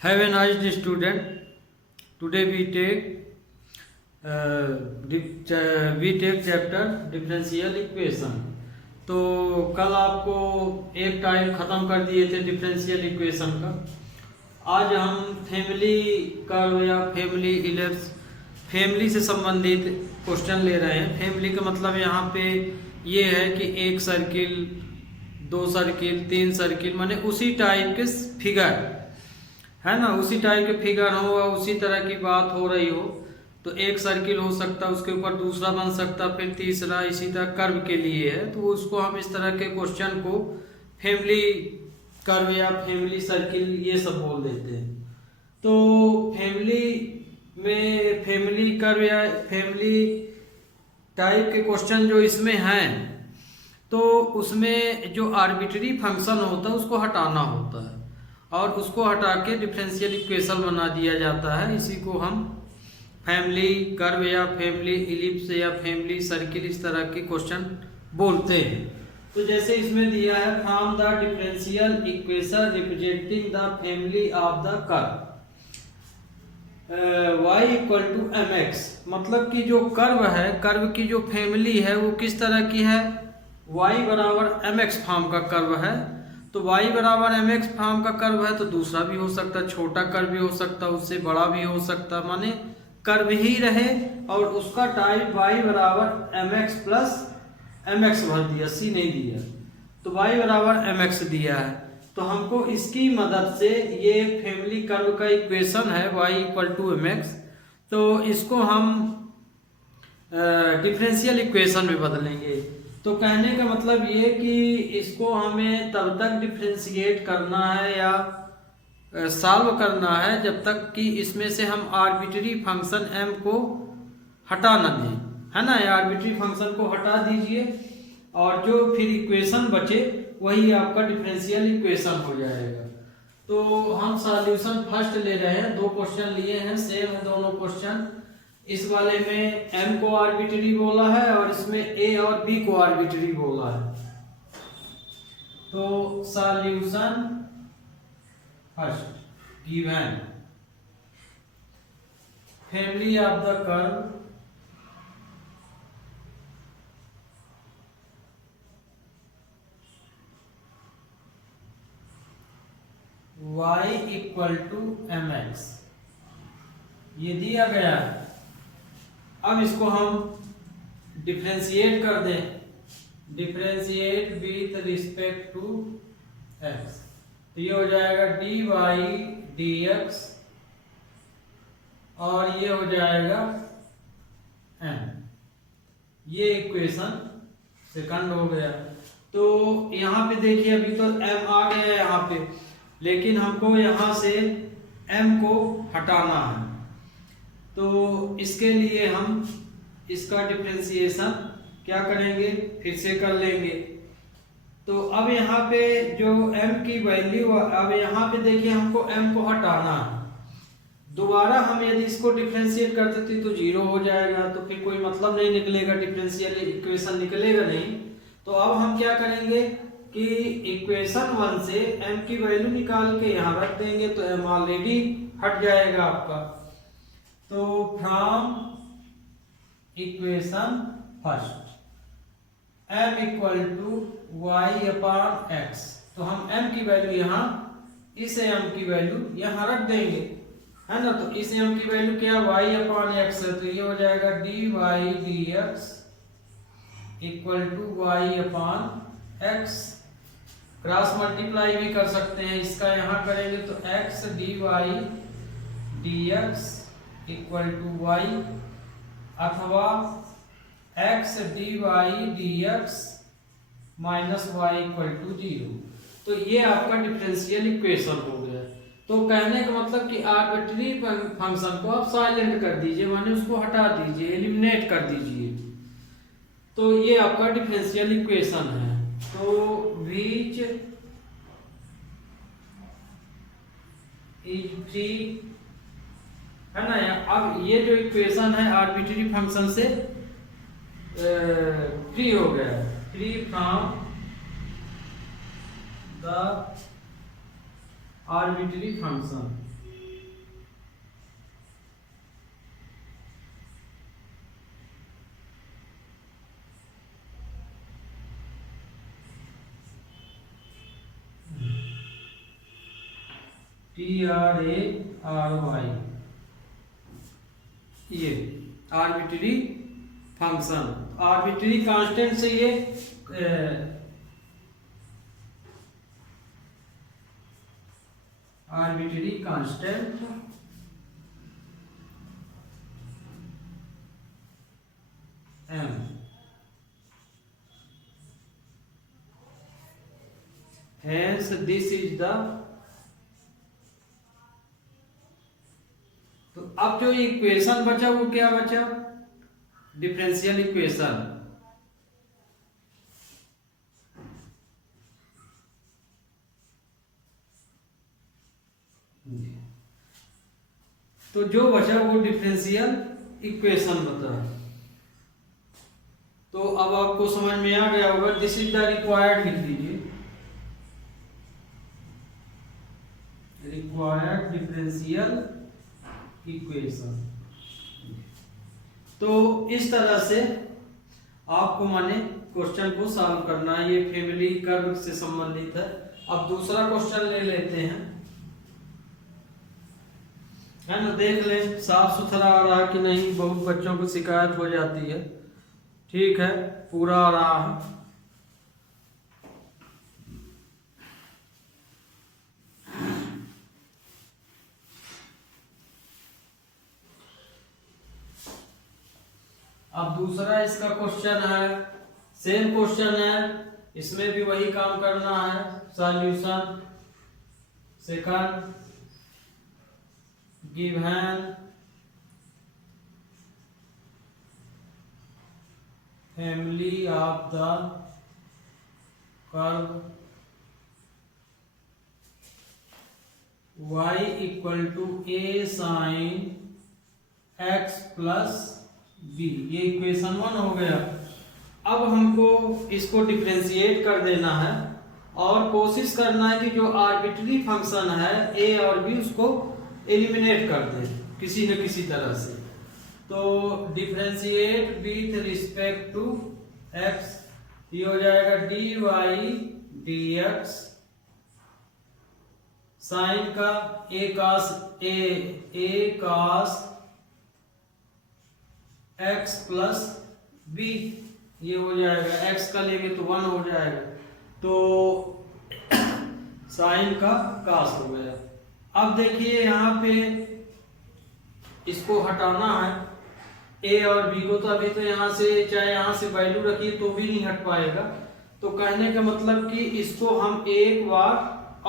Have a nice day, student. Today we take chapter differential equation. तो कल आपको एक टाइप ख़त्म कर दिए थे डिफरेंशियल इक्वेशन का। आज हम फैमिली कर्व या फैमिली इलिप्स फैमिली से संबंधित क्वेश्चन ले रहे हैं। फैमिली का मतलब यहाँ पे ये है कि एक सर्किल, दो सर्किल, तीन सर्किल, माने उसी टाइप के फिगर है ना, उसी टाइप के फिगर हो, उसी तरह की बात हो रही हो। तो एक सर्किल हो सकता है, उसके ऊपर दूसरा बन सकता, फिर तीसरा, इसी तरह कर्व के लिए है। तो उसको हम इस तरह के क्वेश्चन को फैमिली कर्व या फैमिली सर्किल ये सब बोल देते हैं। तो फैमिली में फैमिली कर्व या फैमिली टाइप के क्वेश्चन जो इसमें हैं, तो उसमें जो आर्बिट्री फंक्शन होता है उसको हटाना होता है और उसको हटा के डिफरेंशियल इक्वेशन बना दिया जाता है। इसी को हम फैमिली कर्व या फैमिली इलिप्स या फैमिली सर्किल इस तरह के क्वेश्चन बोलते हैं। तो जैसे इसमें दिया है, from the differential equation representing the family of the curve y equal to m x, मतलब कि जो कर्व है, कर्व की जो फैमिली है वो किस तरह की है, y बराबर एम एक्स फॉर्म का कर्व है। तो y बराबर एम एक्स फॉर्म का कर्व है तो दूसरा भी हो सकता है, छोटा कर्व भी हो सकता है, उससे बड़ा भी हो सकता है, माने कर्व ही रहे और उसका टाइप y बराबर m x plus m x भर दिया, c नहीं दिया। तो y बराबर एम एक्स दिया है। तो हमको इसकी मदद से ये फैमिली कर्व का इक्वेशन है y equal to m x, तो इसको हम डिफरेंशियल इक्वेशन में बदलेंगे। तो कहने का मतलब ये कि इसको हमें तब तक डिफरेंशिएट करना है या सॉल्व करना है जब तक कि इसमें से हम आर्बिट्री फंक्शन m को हटा ना दें, है ना। आर्बिट्री फंक्शन को हटा दीजिए और जो फिर इक्वेशन बचे वही आपका डिफरेंशियल इक्वेशन हो जाएगा। तो हम सॉल्यूशन फर्स्ट ले रहे हैं, दो क्वेश्चन लिए हैं, सेम है दोनों क्वेश्चन। इस वाले में m को आर्बिट्री बोला है और इसमें a और b को आर्बिट्री बोला है। तो solution first given family of the curve y equal to m x, ये दिया गया है। अब इसको हम डिफरेंशिएट कर दें, differentiate with respect to x, तो ये हो जाएगा dy dx और ये हो जाएगा m। ये इक्वेशन सेकंड हो गया। तो यहाँ पे देखिए अभी तो m आ गया है यहाँ पे, लेकिन हमको यहाँ से m को हटाना है। तो इसके लिए हम इसका डिफरेंशिएशन क्या करेंगे, फिर से कर लेंगे। तो अब यहाँ पे जो m की वैल्यू, अब यहाँ पे देखिए हमको m को हटाना है। दोबारा हम यदि इसको डिफरेंशिएट करते थे तो जीरो हो जाएगा, तो फिर कोई मतलब नहीं निकलेगा, डिफरेंशियल इक्वेशन निकलेगा नहीं। तो अब हम क्या करेंगे कि इक्वेशन 1 से m की वैल्यू निकाल के यहाँ रख देंगे, तो m ऑलरेडी हट जाएगा आपका। तो from equation first m equal to y upon x, तो हम m की वैल्यू यहाँ, इस m की वैल्यू यहाँ रख देंगे, है ना। तो इस m की वैल्यू क्या, y अपॉन एक्स है, तो ये हो जाएगा dy dx equal to y upon x. Cross multiply भी कर सकते हैं, इसका यहाँ करेंगे तो x dy dx equal to y, अथवा x dy dx minus y equal to 0। तो ये आपका डिफरेंशियल इक्वेशन हो गया। तो कहने का मतलब कि आर्बिट्री फंक्शन को आप साइलेंट कर दीजिए, माने उसको हटा दीजिए, एलिमिनेट कर दीजिए। तो ये आपका डिफरेंशियल इक्वेशन है। तो विच इज फ्री, है ना। अब ये जो इक्वेशन है आर्बिट्री फंक्शन से फ्री हो गया, free from the arbitrary function TRARY, ये आर्बिट्री फंक्शन, आर्बिट्री कांस्टेंट से ये arbitrary constant m, hence this is the, तो अब जो इक्वेशन बचा वो क्या बचा, डिफरेंशियल इक्वेशन। तो जो बचा वो डिफरेंशियल इक्वेशन बता। तो अब आपको समझ में आ गया होगा, दिस इज द रिक्वायर्ड, लिख लीजिए रिक्वायर्ड डिफरेंशियल इक्वेशन। तो इस तरह से आपको माने क्वेश्चन को सॉल्व करना है, ये फैमिली कर्व से संबंधित है। अब दूसरा क्वेश्चन ले लेते हैं, है ना, देख लें साफ सुथरा आ रहा है कि नहीं, बहुत बच्चों को शिकायत हो जाती है। ठीक है, पूरा आ रहा है। अब दूसरा इसका क्वेश्चन है, सेम क्वेश्चन है, इसमें भी वही काम करना है, solution. Second, given family of the curve y equal to a sine x plus b, ये इक्वेशन 1 हो गया। अब हमको इसको डिफरेंशिएट कर देना है और कोशिश करना है कि जो आर्बिट्री फंक्शन है a और b उसको एलिमिनेट कर दें किसी न किसी तरह से। तो differentiate with respect to x, ये हो जाएगा dy dx साइन का a cos x plus b, ये हो जाएगा, x का लेंगे तो 1 हो जाएगा, तो साइन का cos हो गया। अब देखिए यहाँ पे इसको हटाना है a और b को, तो अभी तो यहाँ से चाहे यहाँ से वैल्यू रखिए तो भी नहीं हट पाएगा। तो कहने का मतलब कि इसको हम एक बार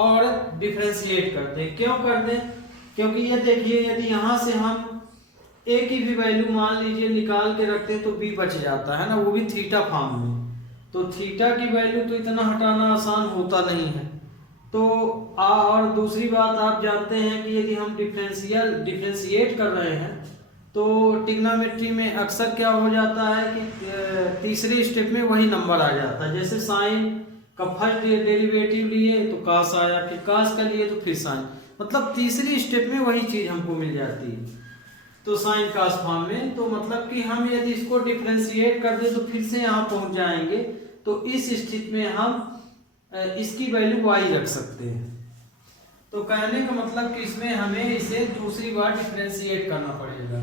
और डिफरेंशिएट कर दें। क्यों कर दें? क्योंकि ये देखिए यदि यहाँ से हम a की भी वैल्यू मान लीजिए निकाल के रखते हैं तो b बच जाता है ना, वो भी थीटा फॉर्म में। तो थीटा की वैल्यू तो इतना हटाना आसान होता नहीं है। तो और दूसरी बात आप जानते हैं कि यदि हम डिफरेंशिएट कर रहे हैं तो ट्रिग्नोमेट्री में अक्सर क्या हो जाता है कि तीसरे स्टेप में वही नंबर आ जाता है। जैसे साइन का फर्स्ट डेरिवेटिव लिए तो कास आया, फिर कास का लिए तो फिर साइन, मतलब तीसरी स्टेप में वही चीज हमको मिल जाती है। तो साइन कास फॉर्म में, तो मतलब कि हम यदि इसको डिफरेंशिएट कर दे तो फिर से यहाँ पहुंच जाएंगे। तो इस स्थिति में हम इसकी वैल्यू y रख सकते हैं। तो कहने का मतलब कि इसमें हमें इसे दूसरी बार डिफरेंशिएट करना पड़ेगा।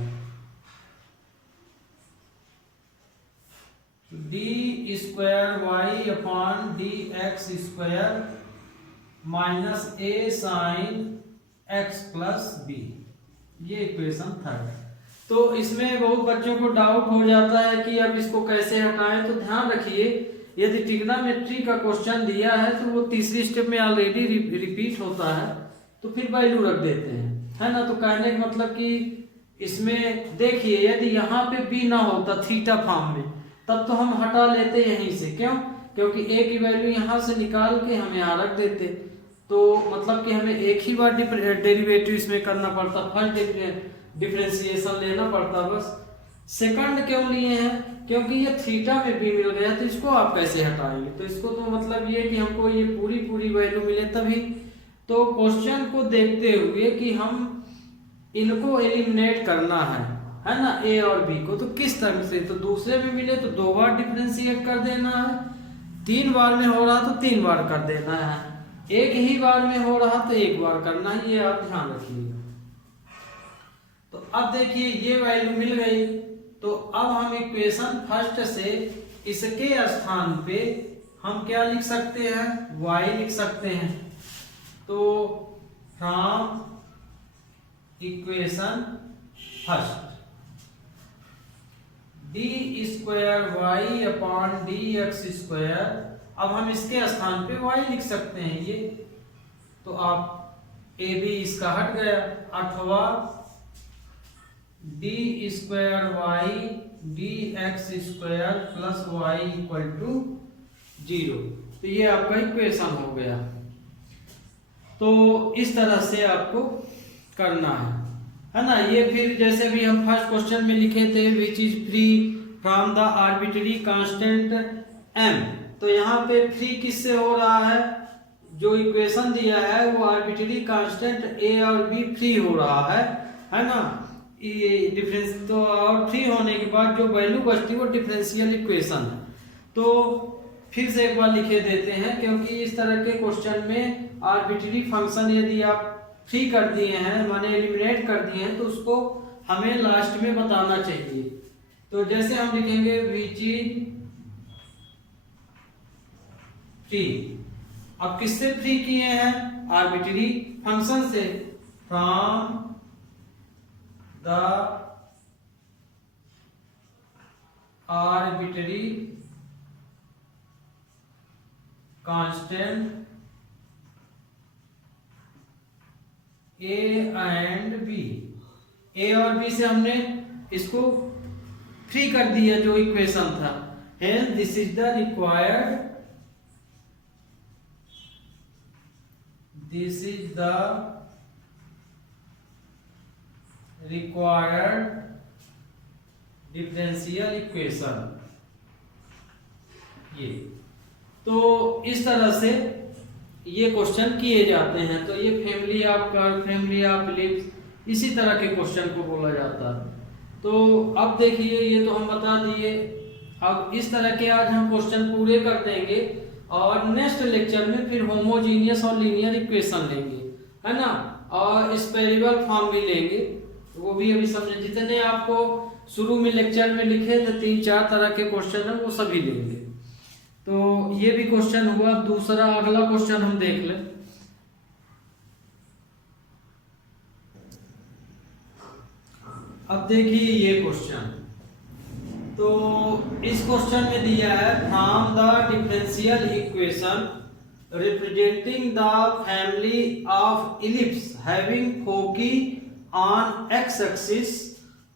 D square Y upon D x square minus A sine X plus B, ये इक्वेशन थर्ड। तो इसमें बहुत बच्चों को डाउट हो जाता है कि अब इसको कैसे हटाएं। तो ध्यान रखिए यदि ट्रिग्नोमेट्री का क्वेश्चन दिया है तो वो तीसरी स्टेप में ऑलरेडी रिपीट होता है, तो फिर वैल्यू रख देते हैं, है ना। तो कहने का मतलब कि इसमें देखिए यदि यहाँ पे b ना होता थीटा फॉर्म में तब तो हम हटा लेते यहीं से। क्यों? क्योंकि a की वैल्यू यहाँ से निकाल के हम यहाँ रख देते, तो मतलब कि हमें एक ही बार डेरिवेटिव इसमें करना पड़ता, फर्स्ट डिफरेंशिएशन लेना पड़ता बस। सेकंड क्यों लिए हैं? क्योंकि ये थीटा में भी मिल गया, तो इसको आप कैसे हटाएंगे? तो इसको तो मतलब ये कि हमको ये पूरी वैल्यू मिले तभी। तो क्वेश्चन को देखते हुए कि हम इनको एलिमिनेट करना है ना, ए और बी को, तो किस तरह से? तो दूसरे में मिले तो 2 बार डिफरेंशिएट कर देना है, 3 बार में हो रहा तो 3 बार कर देना है। एक ही बार में हो रहा तो एक बार करना ही है, आप ध्यान रखिएगा। तो अब देखिए ये वैल्यू मिल गई, तो अब हम इक्वेशन फर्स्ट से इसके स्थान पे हम क्या लिख सकते हैं, y लिख सकते हैं। तो from equation first d square Y upon D x square, अब हम इसके स्थान पे y लिख सकते हैं ये, तो आप ए बी इसका हट गया, अथवा d square y D x square plus y equal to 0। तो ये आपका इक्वेशन हो गया। तो इस तरह से आपको करना है ना। ये फिर जैसे भी हम फर्स्ट क्वेश्चन में लिखे थे which is free from the arbitrary constant m, तो यहाँ पे फ्री किससे हो रहा है, जो इक्वेशन दिया है वो आर्बिट्ररी कांस्टेंट a और b फ्री हो रहा है ना। ये डिफरेंस तो, और फ्री होने के बाद जो वैल्यू बचती है वो डिफरेंशियल इक्वेशन है। तो फिर से एक बार लिखे देते हैं, क्योंकि इस तरह के क्वेश्चन में आर्बिट्ररी फंक्शन यदि आप फ्री कर दिए हैं, माने एलिमिनेट कर दिए हैं, तो उसको हमें लास्ट में बताना चाहिए। तो जैसे हम लिखेंगे विच इज फ्री, अब किससे फ्री किए हैं, आर्बिट्ररी फंक्शन से, from the arbitrary constant A and B, A और बी से हमने इसको फ्री कर दिया जो इक्वेशन था। Hence this is the required, this is the required differential equation. ये तो इस तरह से ये क्वेश्चन किए जाते हैं। तो ये family of curve, family of ellipse, इसी तरह के क्वेश्चन को बोला जाता है। तो अब देखिए ये तो हम बता दिए, अब इस तरह के आज हम क्वेश्चन पूरे कर देंगे और नेक्स्ट लेक्चर में फिर होमोजीनियस और लीनियर इक्वेशन लेंगे, है ना, और स्पेरिबल फॉर्म भी लेंगे, वो भी अभी समझे। जितने आपको शुरू में लेक्चर में लिखे थे 3-4 तरह के क्वेश्चन है वो सभी लेंगे। तो ये भी क्वेश्चन हुआ। दूसरा अगला क्वेश्चन हम देख लें। अब देखिए ये क्वेश्चन, तो इस क्वेश्चन में दिया है from the differential equation representing the family of ellipse having foci on X axis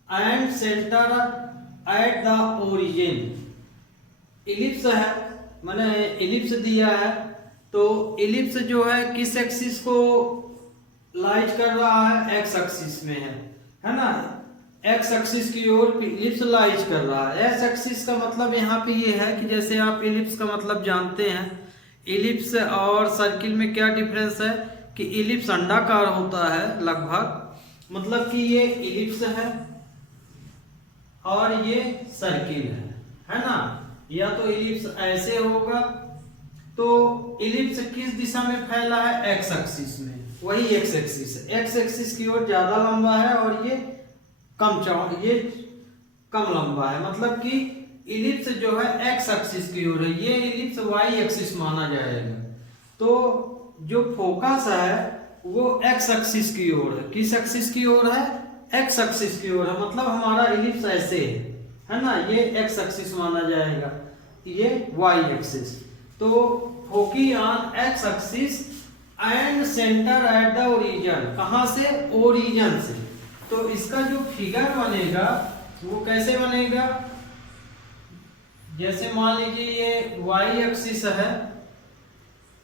and centre at the origin. Ellipse है, मैंने इलिप्स दिया है, तो इलिप्स जो है किस एक्सिस को लाइज कर रहा है, एक्स एक्सिस में है ना। एक्स एक्सिस की ओर इलिप्स लाइज कर रहा है। एक्स एक्सिस का मतलब यहाँ पे ये है कि जैसे आप इलिप्स का मतलब जानते हैं, इलिप्स और सर्किल में क्या डिफरेंस है कि इलिप्स अंडाकार होता है लगभग, मतलब कि ये इलिप्स है और ये सर्किल है ना। या तो इलिप्स ऐसे होगा, तो इलिप्स किस दिशा में फैला है, एक्स एक्सिस में, वही एक्स एक्सिस है। एक्स एक्सिस की ओर ज्यादा लंबा है और ये ये कम लंबा है, मतलब कि इलिप्स जो है एक्स एक्सिस की ओर है, ये इलिप्स वाई एक्सिस माना जाएगा। तो जो फोकस है वो एक्स एक्सिस की ओर है। किस एक्सिस की ओर है, एक्स एक्सिस की ओर है, मतलब हमारा इलिप्स ऐसे है ना, ये एक्स एक्सिस माना जाएगा, ये वाई एक्सिस। तो foci on X axis and centre at the origin, कहां से, ओरिजिन से। तो इसका जो फिगर बनेगा वो कैसे बनेगा, जैसे मान लीजिए ये वाई एक्सिस है,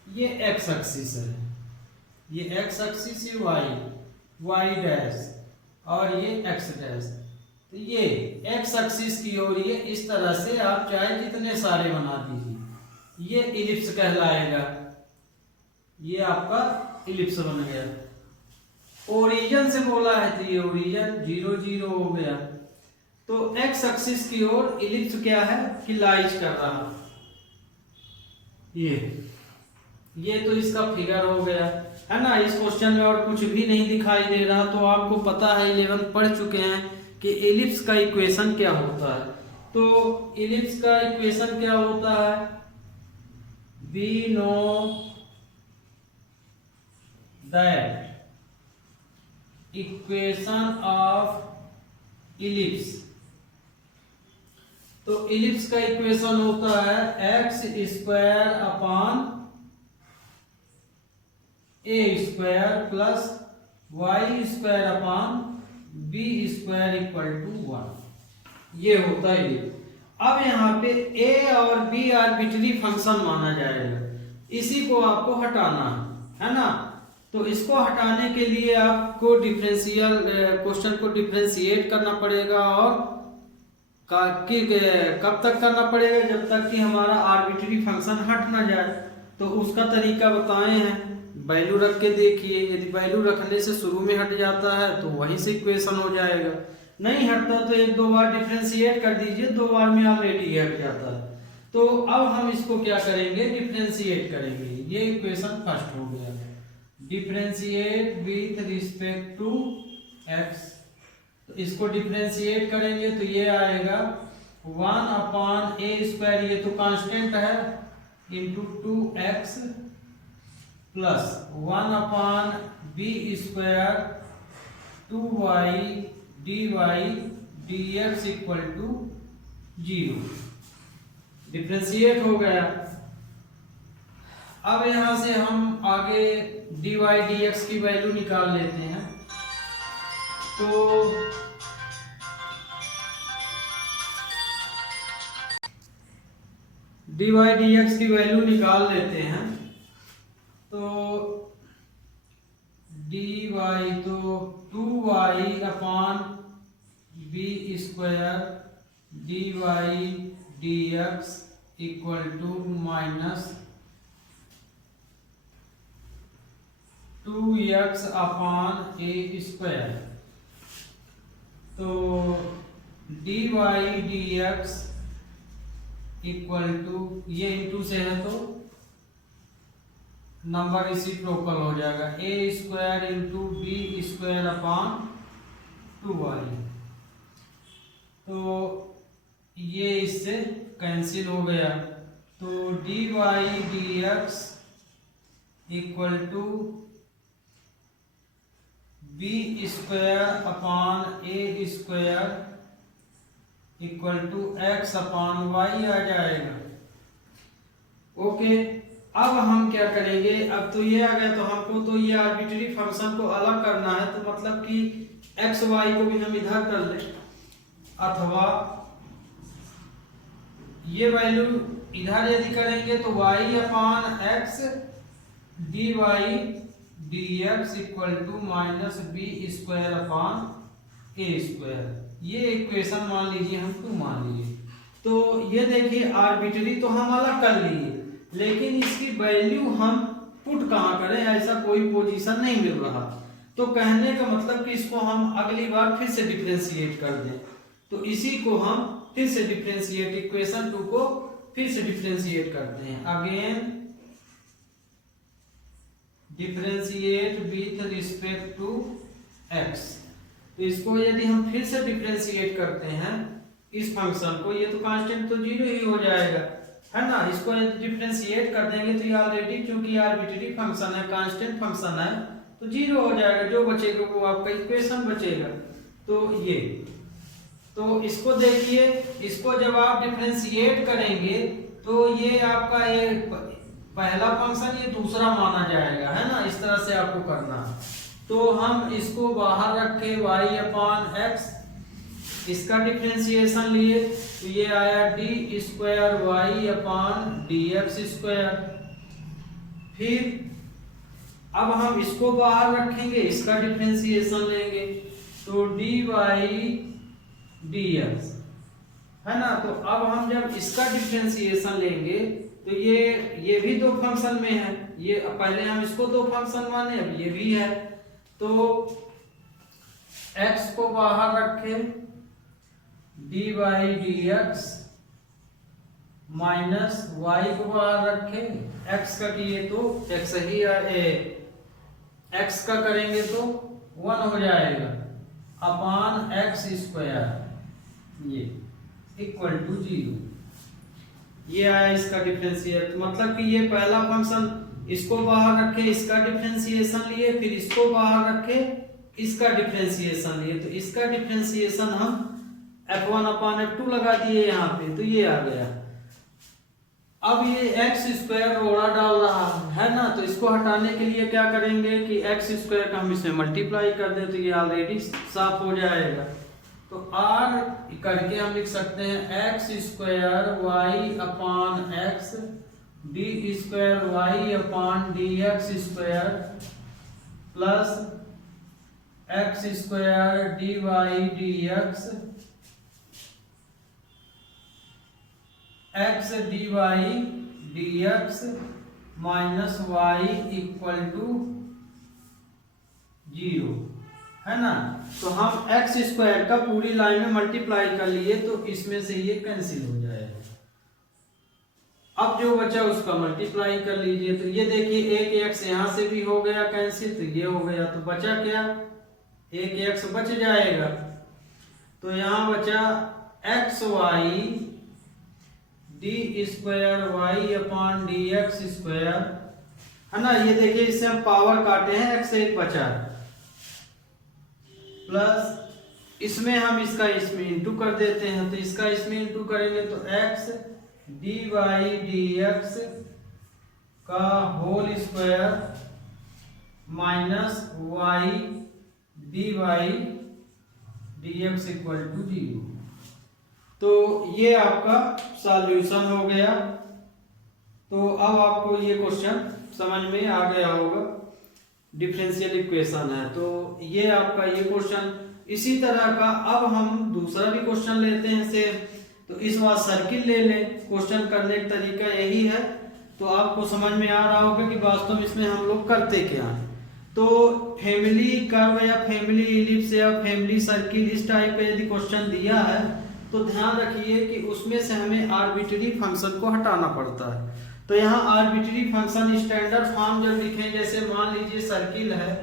ये एक्स एक्सिस है, ये एक्स एक्सिस, ये वाई डैश और ये एक्स डैश। तो ये एक्स एक्सिस की ओर ये इस तरह से आप चाहे जितने सारे बना दीजिए, ये इलिप्स कहलाएगा, ये आपका इलिप्स बन गया। ओरिजिन से बोला है तो ये ओरिजिन 0 0 हो गया। तो एक्स एक्सिस की ओर इलिप्स क्या है कि लाइज कर रहा, ये तो इसका फिगर हो गया है ना। इस क्वेश्चन में और कुछ भी नहीं दिखाई दे रहा, तो आपको पता है 11 पढ़ चुके हैं कि एलिप्स का इक्वेशन क्या होता है। तो एलिप्स का इक्वेशन क्या होता है, we know that equation of ellipse. तो इलिप्स का इक्वेशन होता है x square upon A square plus Y square upon B square equal to 1। ये होता है ये। अब यहाँ पे ए और बी आर्बिट्री फंक्शन माना जाएगा, इसी को आपको हटाना है ना। तो इसको हटाने के लिए आपको डिफरेंशियल क्वेश्चन को डिफरेंशिएट करना पड़ेगा, और कब तक करना पड़ेगा, जब तक कि हमारा आर्बिट्री फंक्शन हट ना जाए। तो उसका तरीका बताए हैं, वैल्यू रख के देखिए, यदि वैल्यू रखने से शुरू में हट जाता है तो वहीं से इक्वेशन हो जाएगा, नहीं हटता तो एक दो बार डिफरेंशिएट कर दीजिए, 2 बार में ऑलरेडी हट जाता है। तो अब हम इसको क्या करेंगे, डिफरेंशिएट करेंगे। ये इक्वेशन फर्स्ट हो गया, differentiate with respect to x. तो इसको डिफरेंशिएट करेंगे तो ये आएगा 1 अपान ए स्क्वायर, ये तो कांस्टेंट है, into 2x plus 1 upon B square 2y dy dx equal to 0। Differentiate हो गया। अब यहां से हम आगे dy dx की वैल्यू निकाल लेते हैं। तो dy dx की वैल्यू निकाल लेते हैं। तो dy तो 2y upon B square dy dx equal to minus 2x upon A square. तो dy dx इक्वल टू, ये इंटू से है तो नंबर रेसिप्रोकल हो जाएगा, A square into B square upon 2y। तो ये इससे कैंसिल हो गया। तो dy dx equal to B square upon A square equal to X upon Y आ जाएगा। ओके, अब हम क्या करेंगे, अब तो ये आ गया, तो हमको तो ये आर्बिट्री फंक्शन को अलग करना है, तो मतलब कि एक्स वाई को भी हम इधर कर ले, अथवा ये वैल्यू इधर यदि करेंगे तो y upon x D Y D x equal to minus b square upon A square. ये इक्वेशन मान लीजिए हम 2 मान लीजिए। तो ये देखिए आर्बिट्री तो हम अलग कर लिए, लेकिन इसकी वैल्यू हम पुट कहाँ करें, ऐसा कोई पोजीशन नहीं मिल रहा। तो कहने का मतलब कि इसको हम अगली बार फिर से डिफरेंशिएट कर दें। तो इसी को हम फिर से डिफरेंशिएट, इक्वेशन 2 को फिर से डिफरेंशिएट करते हैं। Again differentiate with respect to x. तो इसको यदि हम फिर से डिफरेंशिएट करते हैं इस फंक्शन को, ये तो कांस्टेंट तो 0 ही हो जाएगा, है ना। इसको डिफरेंशिएट कर देंगे तो ये ऑलरेडी चूंकि आर्बिट्री फंक्शन है, कांस्टेंट फंक्शन है, तो 0 हो जाएगा। जो बचेगा वो आपका इक्वेशन बचेगा। तो ये, तो इसको देखिए, इसको जब आप डिफरेंशिएट करेंगे तो ये आपका ये पहला फंक्शन ये दूसरा माना जाएगा, है ना। इस तरह से आपको करना। तो हम इसको बाहर रखे y अपान एक्स, इसका डिफरेंशिएशन लिए तो ये आया D square Y upon D x square. फिर अब हम इसको बाहर रखेंगे, इसका डिफरेंशिएशन लेंगे तो डी वाई डी एक्स, है ना। तो अब हम जब इसका डिफरेंशिएशन लेंगे तो ये भी 2 फंक्शन में है, ये पहले हम इसको 2 फंक्शन माने, अब ये भी है। तो x को बाहर रखे dy dx माइनस वाई को बाहर रखे, एक्स का किए तो एक्स ही एक्स का करेंगे तो 1 हो जाएगा अपान एक्स स्क्वायर ये इक्वल टू 0। ये आया इसका डिफरेंशिएट, मतलब कि ये पहला फंक्शन इसको बाहर रखे, इसका डिफरेंशिएशन लिए, फिर इसको बाहर रखे, इसका डिफरेंशिएशन लिए, तो इसका डिफरेंशिएशन हम f1 अपान f2 लगा दिए यहाँ पे, तो ये आ गया। अब ये एक्स स्क्वायर रोड़ा डाल रहा है ना, तो इसको हटाने के लिए क्या करेंगे कि एक्स स्क्वायर का हम इसमें मल्टीप्लाई कर दें, तो ये ऑलरेडी साफ हो जाएगा। तो r करके हम लिख सकते हैं x square Y upon x d square Y upon D x square plus x square d Y D x D Y D x minus y equal to 0 है ना। तो हम एक्स स्क्वायर का पूरी लाइन में मल्टीप्लाई कर लिए, तो इसमें से ये कैंसिल हो जाएगा। अब जो बचा उसका मल्टीप्लाई कर लीजिए, तो ये देखिए एक एक्स यहां से भी हो गया कैंसिल, तो ये हो गया, तो बचा क्या, एक एक्स बच जाएगा। तो यहां बचा X Y D square Y upon D x square है ना। ये देखिए इससे हम पावर काटे हैं, एक्स एक बचा, प्लस इसमें हम इसका इसमें इंटू कर देते हैं, तो इसका इसमें इंटू करेंगे तो X D Y D X का whole square minus Y D Y D x equal to 0। तो ये आपका सॉल्यूशन हो गया। तो अब आपको ये क्वेश्चन समझ में आ गया होगा, डिफरेंशियल इक्वेशन है। तो ये आपका ये क्वेश्चन, इसी तरह का अब हम दूसरा भी क्वेश्चन लेते हैं सेम। तो इस बार सर्किल ले लें, क्वेश्चन करने का तरीका यही है। तो आपको समझ में आ रहा होगा कि वास्तव में इसमें हम लोग करते क्या हैं। तो फैमिली कर्व या फैमिली इलिप्स या फैमिली सर्किल इस टाइप का यदि क्वेश्चन दिया है, तो ध्यान रखिए कि उसमें से हमें आर्बिट्री फंक्शन को हटाना पड़ता है। तो यहाँ आर्बिट्री फंक्शन स्टैंडर्ड फॉर्म जब लिखें, जैसे मान लीजिए सर्किल है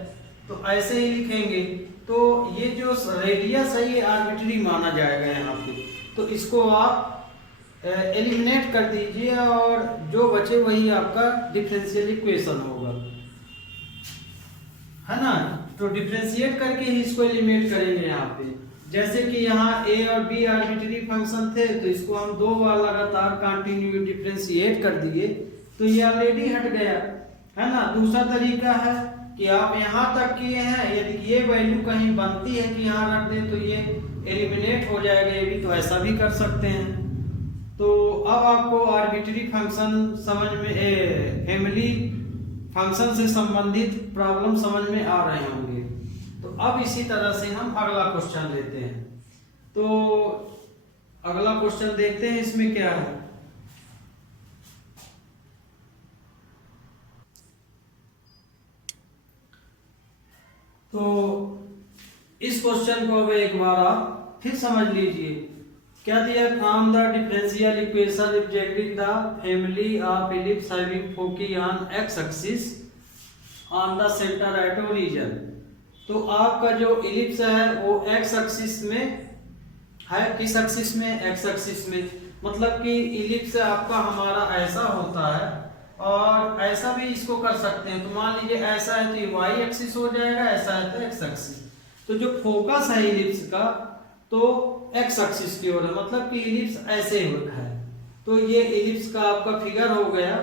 तो ऐसे ही लिखेंगे, तो ये जो रेडियस है ये आर्बिट्री माना जाएगा यहाँ पे। तो इसको आप एलिमिनेट कर दीजिए और जो बचे वही आपका डिफरेंशियल इक्वेशन होगा, है ना। तो डिफरेंशिएट करके ही इसको एलिमिनेट करेंगे यहाँ पे। जैसे कि यहाँ a और b आर्बिट्री फंक्शन थे, तो इसको हम 2 बार लगातार कंटिन्यू डिफरेंशिएट कर दिए, तो ये ऑलरेडी हट गया, है ना। दूसरा तरीका है कि आप यहाँ तक किए हैं, यदि ये वैल्यू कहीं बनती है कि यहाँ रख दें तो ये एलिमिनेट हो जाएगा, ये भी, तो ऐसा भी कर सकते हैं। तो अब आपको आर्बिट्री फंक्शन समझ में, फैमिली फंक्शन से संबंधित प्रॉब्लम समझ में आ रहे होंगे। तो अब इसी तरह से हम अगला क्वेश्चन लेते हैं। तो अगला क्वेश्चन देखते हैं इसमें क्या है। तो इस क्वेश्चन को अब एक बार आप फिर समझ लीजिए। क्या दिया, from the differential equation representing the family of ellipse having foci on X axis on the centre at origin. तो आपका जो इलिप्स है वो एक्स एक्सिस में है, किस एक्सिस में, एक्स एक्सिस में। मतलब कि इलिप्स आपका हमारा ऐसा होता है और ऐसा भी इसको कर सकते हैं। तो मान लीजिए ऐसा है तो ये वाई एक्सिस हो जाएगा, ऐसा है तो एक्स एक्सिस। तो जो फोकस है इलिप्स का तो एक्स एक्सिस की ओर है, मतलब कि इलिप्स ऐसे है। तो ये इलिप्स का आपका फिगर हो गया,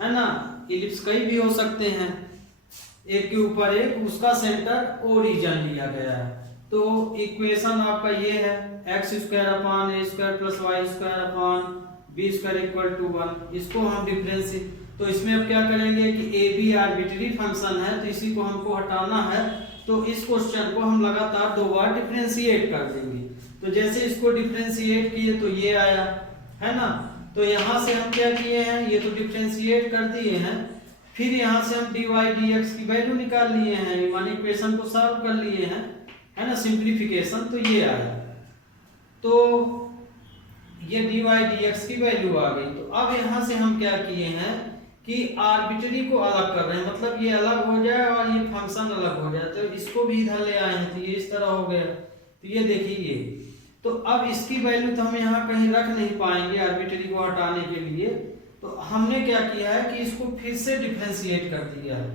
है ना। इलिप्स कई भी हो सकते हैं, एक के ऊपर एक, उसका सेंटर ओरिजिन लिया गया है। तो इक्वेशन आपका ये है, x square upon A square plus Y square upon B square equal to 1। इसको हम डिफरेंशिएट, तो इसमें अब क्या करेंगे कि ए बी आर्बिट्री फंक्शन है, तो इसी को हमको हटाना है। तो इस क्वेश्चन को हम लगातार 2 बार डिफरेंशिएट कर देंगे। तो जैसे इसको डिफरेंशिएट किए तो ये आया, है ना। तो यहाँ से हम क्या किए हैं, ये तो डिफरेंशिएट कर दिए हैं, फिर यहाँ से हम dy dx की वैल्यू निकाल लिए हैं, यानी इक्वेशन को सॉल्व कर लिए हैं, है ना, सिंप्लीफिकेशन। तो ये आया। तो ये dy dx की वैल्यू आ गई। तो अब यहाँ से हम क्या किए हैं कि आर्बिट्री को अलग कर रहे हैं, मतलब ये अलग हो जाए और ये फंक्शन अलग हो जाए। तो इसको भी इधर ले आए हैं, तो ये इस तरह हो गया। तो ये देखिए, तो अब इसकी वैल्यू तो हम यहाँ कहीं रख नहीं पाएंगे आर्बिट्री को हटाने के लिए। तो हमने क्या किया है कि इसको फिर से डिफरेंशिएट कर दिया है।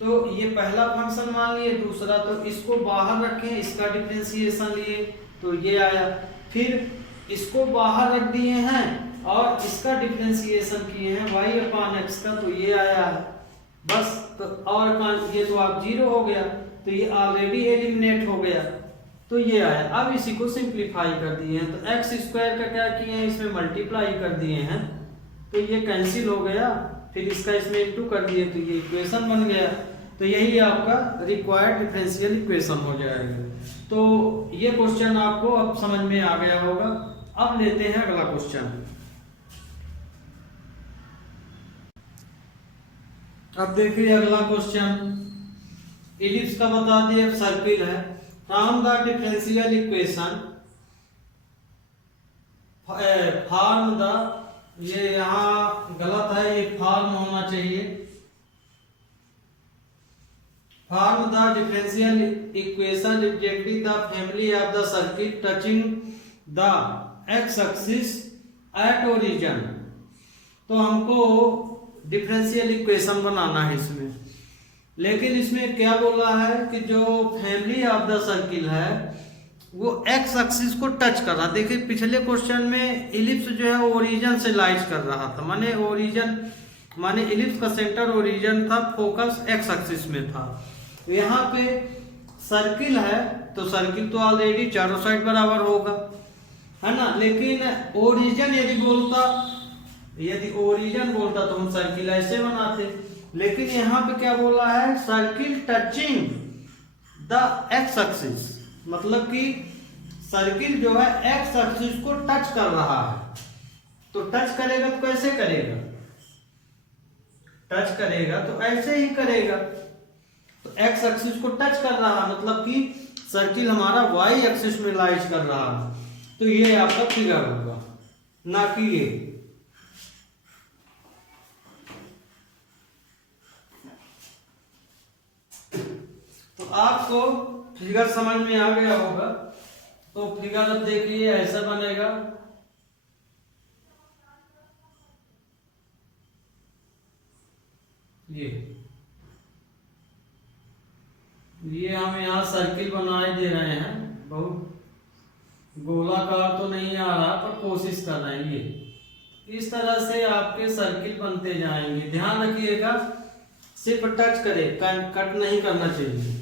तो ये पहला फंक्शन मान लिए, दूसरा, तो इसको बाहर रखें, इसका डिफरेंशिएशन लिए तो ये आया। फिर इसको बाहर रख दिए हैं और इसका डिफरेंशिएशन किए हैं y/x का, तो ये आया है बस। तो और ये तो आप 0 हो गया, तो ये ऑलरेडी एलिमिनेट हो गया, तो ये आया। अब इसी को सिंप्लीफाई कर दिए हैं, तो x² का क्या किए हैं, इसमें मल्टीप्लाई कर दिए हैं, तो ये कैंसिल हो गया। फिर इसका इसमें इंटू कर दिए, तो ये इक्वेशन बन गया। तो यही आपका रिक्वायर्ड डिफरेंशियल इक्वेशन हो जाएगा। तो ये क्वेश्चन आपको अब समझ में आ गया होगा। अब लेते हैं अगला क्वेश्चन। अब देखिए अगला क्वेश्चन, इलिप्स का बता दिए, अब सर्किल है। From the differential equation form the, ये यहाँ गलत है, ये फॉर्म होना चाहिए। Form the differential equation representing the family of the circuit touching the x axis at origin. तो हमको डिफरेंशियल इक्वेशन बनाना है इसमें, लेकिन इसमें क्या बोला है कि जो फैमिली ऑफ द सर्किल है वो एक्स एक्सिस को टच कर रहा। देखिए पिछले क्वेश्चन में इलिप्स जो है ओरिजिन से लाइज कर रहा था, माने ओरिजिन माने इलिप्स का सेंटर ओरिजिन था, फोकस एक्स एक्सिस में था। यहाँ पे सर्किल है, तो सर्किल तो ऑलरेडी चारों साइड बराबर होगा, है ना। लेकिन ओरिजिन यदि ओरिजिन बोलता तो हम सर्किल ऐसे बनाते, लेकिन यहाँ पे क्या बोला है, circle touching the x axis, मतलब कि सर्किल जो है एक्स एक्सिस को टच कर रहा है। तो टच करेगा तो कैसे करेगा, टच करेगा तो ऐसे ही करेगा। तो एक्स एक्सिस को टच कर रहा है, मतलब कि सर्किल हमारा वाई एक्सिस में लाइज कर रहा है। तो ये आपका फिगर होगा, ना कि ये। तो आपको फिगर समझ में आ गया होगा। तो फिगर अब देखिए ऐसा बनेगा, ये हम यहाँ सर्किल बनाए दे रहे हैं, बहुत गोलाकार तो नहीं आ रहा पर कोशिश कर रहे हैं। ये इस तरह से आपके सर्किल बनते जाएंगे। ध्यान रखिएगा सिर्फ टच करे, कट नहीं करना चाहिए।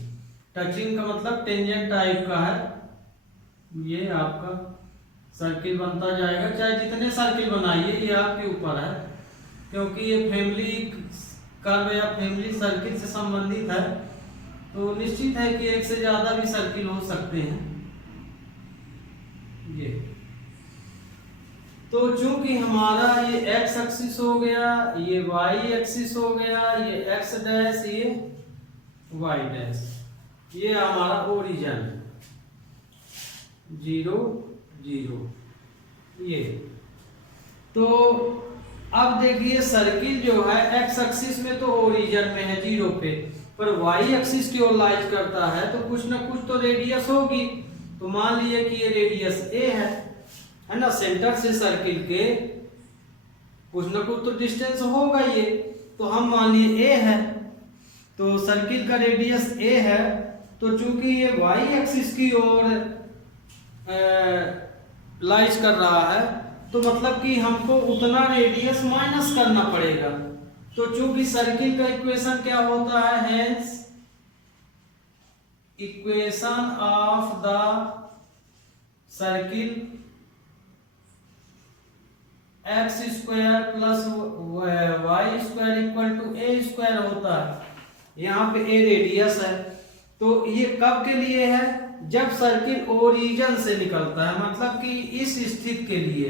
टचिंग का मतलब टेंजेंट टाइप का है। ये आपका सर्किल बनता जाएगा, चाहे जितने सर्किल बनाइए, ये आपके ऊपर है, क्योंकि ये फैमिली कर्व या फैमिली सर्किल से संबंधित है। तो निश्चित है कि एक से ज्यादा भी सर्किल हो सकते हैं। ये तो चूंकि हमारा ये एक्स एक्सिस हो गया, ये वाई एक्सिस हो गया, ये एक्स डैश, ये वाई डैश, ये हमारा ओरिजिन 0 0। ये तो अब देखिए सर्किल जो है एक्स एक्सिस में तो ओरिजिन में है 0 पे, पर वाई एक्सिस की ओर लाइज करता है, तो कुछ ना कुछ तो रेडियस होगी। तो मान लीजिए कि ये रेडियस ए है ना, सेंटर से सर्किल के कुछ ना कुछ तो डिस्टेंस होगा ये। तो हम मान लिए ए है, तो सर्किल का रेडियस ए है, तो चूंकि ये वाई एक्सिस की ओर लाइज कर रहा है, तो मतलब कि हमको उतना रेडियस माइनस करना पड़ेगा। तो चूंकि सर्किल का इक्वेशन क्या होता है, hence equation of the circle x square plus Y square equal to A square होता है। यहाँ पे ए रेडियस है, तो ये कब के लिए है, जब सर्किल ओरिजिन से निकलता है, मतलब कि इस स्थिति के लिए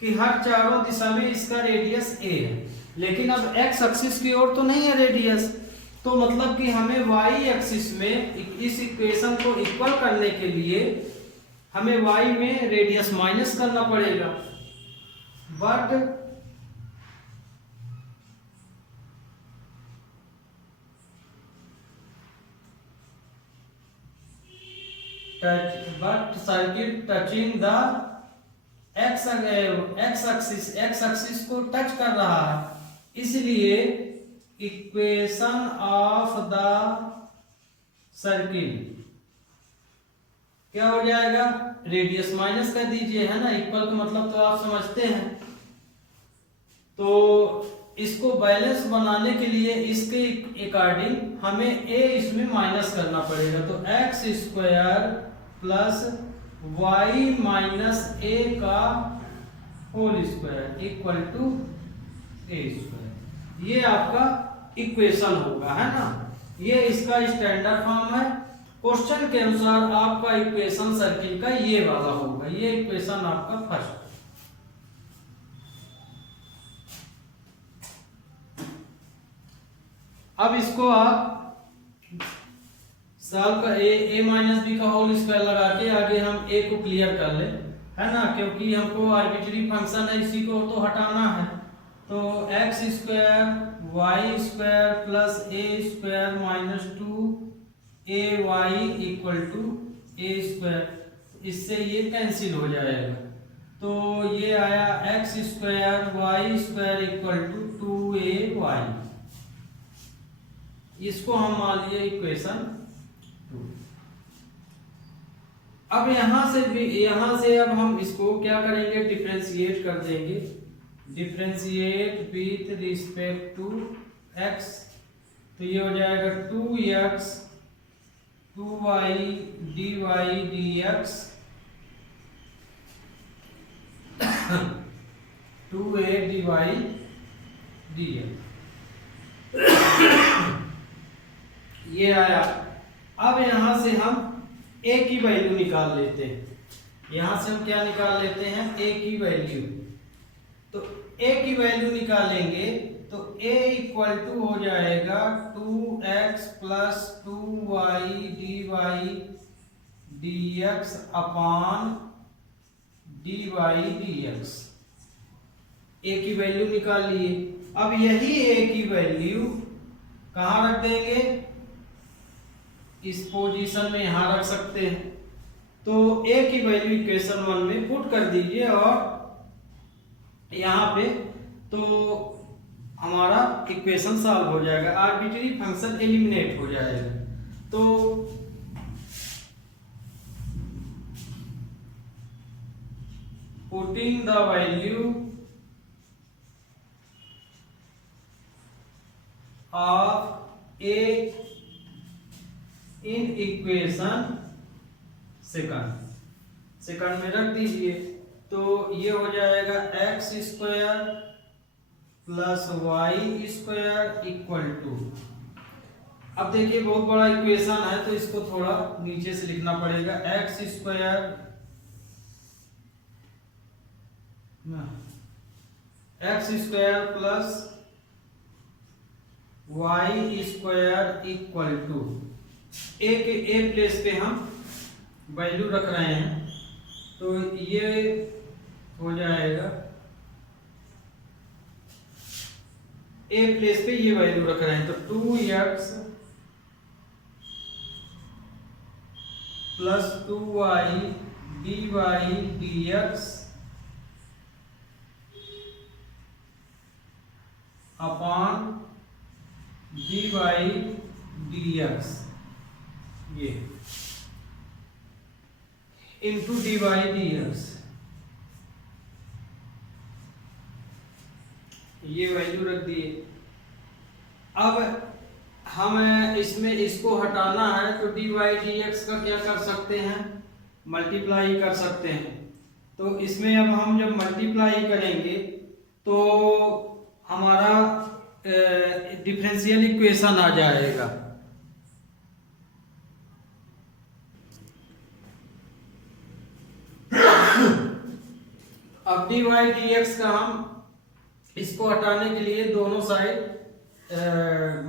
कि हर चारों दिशा में इसका रेडियस ए है, लेकिन अब एक्स एक्सिस की ओर तो नहीं है रेडियस। तो मतलब कि हमें वाई एक्सिस में इस इक्वेशन को इक्वल करने के लिए हमें वाई में रेडियस माइनस करना पड़ेगा। But circuit touching the x axis को टच कर रहा है, इसलिए इक्वेशन ऑफ द सर्किल क्या हो जाएगा, रेडियस माइनस कर दीजिए, है ना, इक्वल का मतलब तो आप समझते हैं। तो इसको बैलेंस बनाने के लिए इसके अकॉर्डिंग हमें ए इसमें माइनस करना पड़ेगा, तो x square plus Y minus A का whole square equal to A square, ये आपका इक्वेशन होगा, है ना। ये इसका स्टैंडर्ड फॉर्म है। क्वेश्चन के अनुसार आपका इक्वेशन सर्किल का ये वाला होगा, ये इक्वेशन आपका फर्स्ट। अब इसको आप सॉल्व का ए माइनस बी का होल स्क्वायर लगा के आगे हम ए को क्लियर कर ले, है ना, क्योंकि हमको आर्बिट्री फंक्शन है, इसी को तो हटाना है। तो x square y square plus a square minus 2ay equal to A square, इससे ये कैंसिल हो जाएगा। तो ये आया x square y square equal to 2ay, इसको हम मान लिए इक्वेशन 2। अब यहां से अब हम इसको क्या करेंगे, डिफरेंशिएट कर देंगे, differentiate with respect to x, तो ये हो जाएगा 2x 2y dy dx 2a dy dx, ये आया। अब यहां से हम a की वैल्यू निकाल लेते हैं, यहां से हम क्या निकाल लेते हैं, a की वैल्यू। तो a की वैल्यू निकालेंगे तो a इक्वल टू हो जाएगा 2x plus 2y dy dx upon dy dx, a की वैल्यू निकाल लिए। अब यही a की वैल्यू कहां रख देंगे, इस पोजीशन में यहां रख सकते हैं। तो a की वैल्यू इक्वेशन 1 में पुट कर दीजिए और यहाँ पे, तो हमारा इक्वेशन सॉल्व हो जाएगा, आर्बिट्री फंक्शन एलिमिनेट हो जाएगा। तो putting the value of A in equation second में रख दीजिए। तो ये हो जाएगा x square plus Y square equal to, अब देखिए बहुत बड़ा इक्वेशन है तो इसको थोड़ा नीचे से लिखना पड़ेगा, X square plus Y square equal to, A के ए प्लेस पे हम वैल्यू रख रहे हैं, तो ये हो जाएगा ए प्लेस पे ये वैल्यू रख रहे हैं, तो 2x plus 2y dy dx upon dy dx, ये इंटू dy dx, ये वैल्यू रख दिए। अब हम इसमें इसको हटाना है तो dy dx का क्या कर सकते हैं, मल्टीप्लाई कर सकते हैं। तो इसमें अब हम जब मल्टीप्लाई करेंगे तो हमारा डिफरेंशियल इक्वेशन आ जाएगा। अब dy dx का हम इसको हटाने के लिए दोनों साइड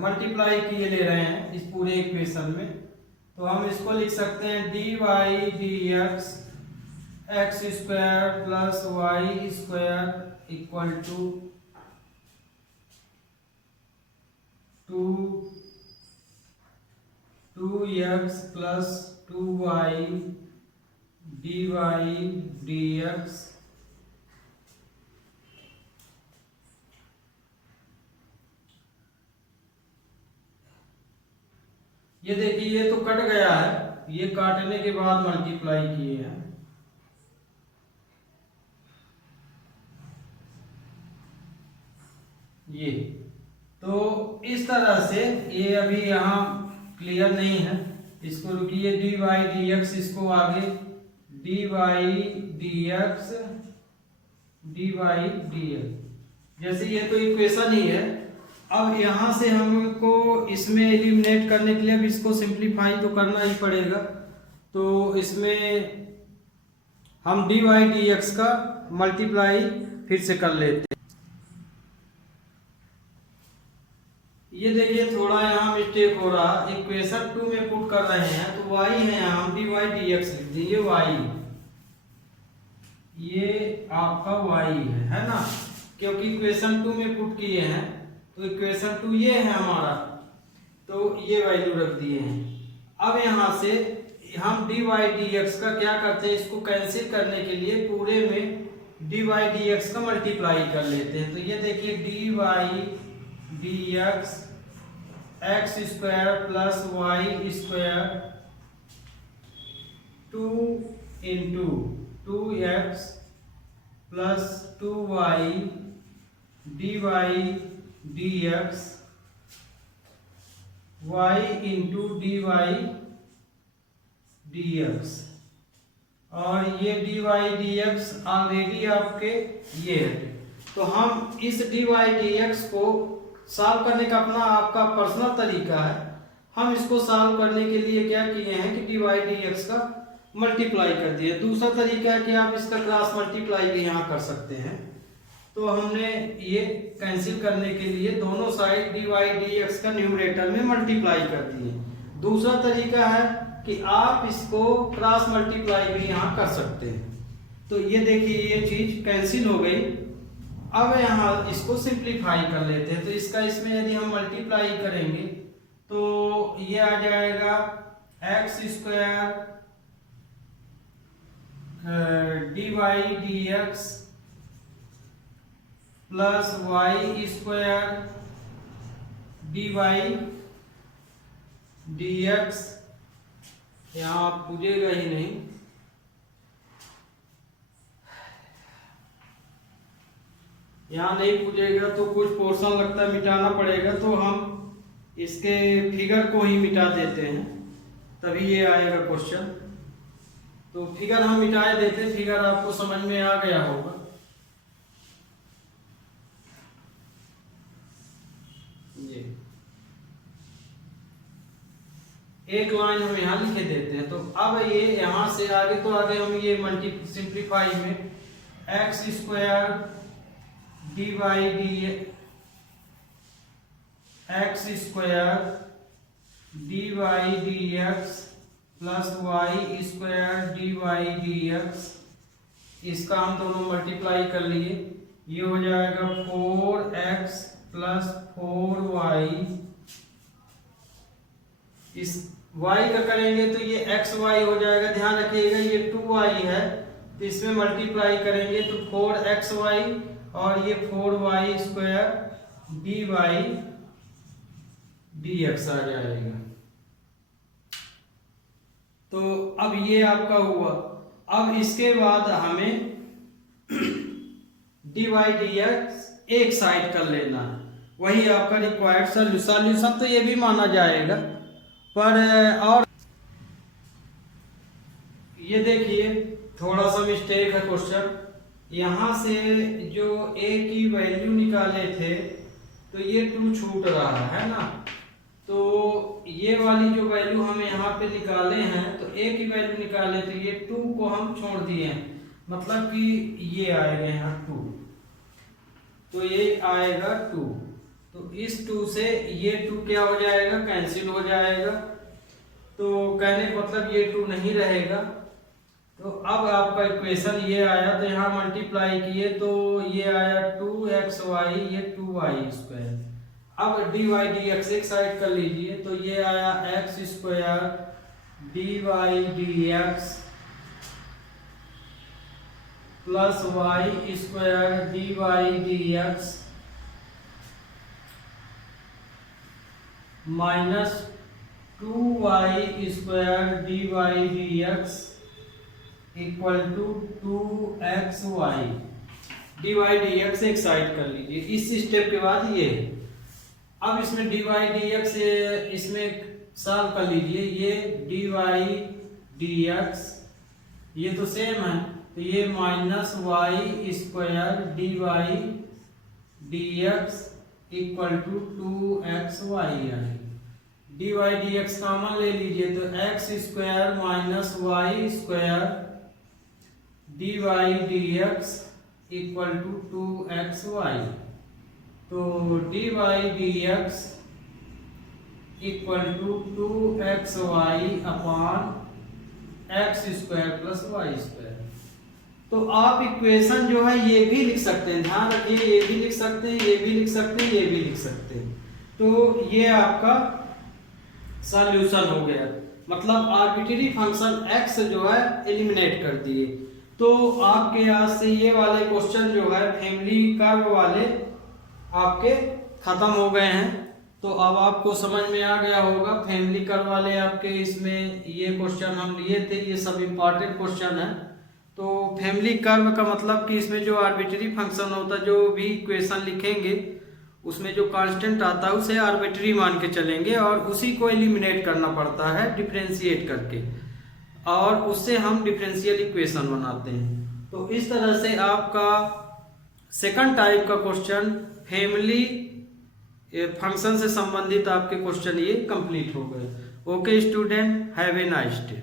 मल्टीप्लाई किए ले रहे हैं इस पूरे इक्वेशन में, तो हम इसको लिख सकते हैं dy dx x square plus Y square equal to 2x plus 2y dy dx ये देखिए ये तो कट गया है, ये काटने के बाद मल्टीप्लाई किए हैं। ये तो इस तरह से ये अभी यहाँ क्लियर नहीं है, इसको रुकिए। dy dx, इसको आगे dy dx जैसे ये तो इक्वेशन ही है। अब यहाँ से हमको इसमें एलिमिनेट करने के लिए अब इसको सिंप्लीफाई तो करना ही पड़ेगा। तो इसमें हम dy dx का मल्टीप्लाई फिर से कर लेते हैं। ये देखिए थोड़ा यहाँ मिस्टेक हो रहा, इक्वेशन 2 में पुट कर रहे हैं तो y है, यहाँ हम dy dx लिख देंगे y, ये आपका y है ना, क्योंकि इक्वेशन 2 में पुट किए हैं तो इक्वेशन 2 ये है हमारा, तो ये वैल्यू रख दिए हैं। अब यहाँ से हम dy dx का क्या करते हैं, इसको कैंसिल करने के लिए पूरे में dy dx का मल्टीप्लाई कर लेते हैं। तो ये देखिए dy dx x square plus y square 2 into 2x plus 2y dy dx y into dy dx, और ये dy dx ऑलरेडी आपके ये है। तो हम इस dy dx को सॉल्व करने का अपना आपका पर्सनल तरीका है। हम इसको सॉल्व करने के लिए क्या किए हैं कि dy dx का मल्टीप्लाई कर दिए। दूसरा तरीका है कि आप इसका क्रॉस मल्टीप्लाई भी यहाँ कर सकते हैं। तो हमने ये कैंसिल करने के लिए दोनों साइड dy dx का न्यूमरेटर में मल्टीप्लाई कर दिए। दूसरा तरीका है कि आप इसको क्रॉस मल्टीप्लाई भी यहाँ कर सकते हैं। तो ये देखिए ये चीज कैंसिल हो गई। अब यहाँ इसको सिंप्लीफाई कर लेते हैं। तो इसका इसमें यदि हम मल्टीप्लाई करेंगे तो ये आ जाएगा x square dy dx plus y square dy dx, यहाँ आप पूछेगा ही नहीं, यहाँ नहीं पूछेगा तो कुछ पोर्शन लगता है मिटाना पड़ेगा, तो हम इसके फिगर को ही मिटा देते हैं तभी ये आएगा क्वेश्चन। तो फिगर हम मिटाए देते, फिगर आपको समझ में आ गया होगा। ये एक लाइन हम यहाँ लिखे देते हैं। तो अब ये यहाँ से आगे तो आगे हम ये सिंप्लीफाई में x square dy x square dy dx plus y square dy dx, इसका हम दोनों मल्टीप्लाई कर लिए। ये हो जाएगा 4x प्लस 4y, इस y का करेंगे तो ये xy हो जाएगा। ध्यान रखिएगा ये 2y है तो इसमें मल्टीप्लाई करेंगे तो 4xy और ये 4y स्क्वायर dy dx आ जाएगा। तो अब ये आपका हुआ। अब इसके बाद हमें dy dx एक साइड कर लेना, वही आपका रिक्वायर्ड सॉल्यूशन। तो ये भी माना जाएगा, पर और ये देखिए थोड़ा सा मिस्टेक है क्वेश्चन। यहाँ से जो a की वैल्यू निकाले थे तो ये 2 छूट रहा है ना, तो ये वाली जो वैल्यू हमें यहाँ पे निकाले हैं तो a की वैल्यू निकाले तो ये 2 को हम छोड़ दिए हैं, मतलब कि ये आएगा यहाँ 2, तो ये आएगा 2। तो इस 2 से ये 2 क्या हो जाएगा, कैंसिल हो जाएगा। तो कहने का मतलब ये 2 नहीं रहेगा, तो अब आपका इक्वेशन ये आया, तो यहाँ मल्टीप्लाई किए तो ये आया 2xy, ये 2y²। अब dy/dx एक साइड कर लीजिए, तो ये आया x² dy/dx plus y² dy/dx minus 2y² dy/dx equal to 2xy। dy/dx एक साइड कर लीजिए। इस स्टेप के बाद ये, अब इसमें dy/dx इसमें सॉल्व कर लीजिए। ये dy/dx ये तो सेम है, तो ये minus y² dy/dx equal to 2xy आएगी। dy/dx कॉमन ले लीजिए, तो x² minus y² dy/dx equal to 2xy। तो dy/dx equal to 2xy upon x² plus y²। तो आप इक्वेशन जो है ये भी लिख सकते हैं, ध्यान रखिए, ये भी लिख सकते हैं, ये भी लिख सकते हैं, ये भी लिख सकते हैं। तो ये आपका सॉल्यूशन हो गया, मतलब आर्बिट्रेरी फंक्शन x जो है एलिमिनेट कर दिए। तो आपके यहाँ से ये वाले क्वेश्चन जो है फैमिली कर्व वाले आपके खत्म हो गए हैं। तो अब आपको समझ में आ गया होगा फैमिली कर्व वाले आपके, इसमें ये क्वेश्चन हम लिए थे, ये सब इम्पॉर्टेंट क्वेश्चन है। तो फैमिली कर्व का मतलब कि इसमें जो आर्बिट्रेरी फंक्शन होता है, जो भी इक्वेशन लिखेंगे उसमें जो कांस्टेंट आता है उसे आर्बिट्रेरी मान के चलेंगे और उसी को एलिमिनेट करना पड़ता है डिफरेंशिएट करके, और उससे हम डिफरेंशियल इक्वेशन बनाते हैं। तो इस तरह से आपका सेकंड टाइप का क्वेश्चन फैमिली फंक्शन से संबंधित आपके क्वेश्चन ये कंप्लीट हो गए। Okay student, have a nice day.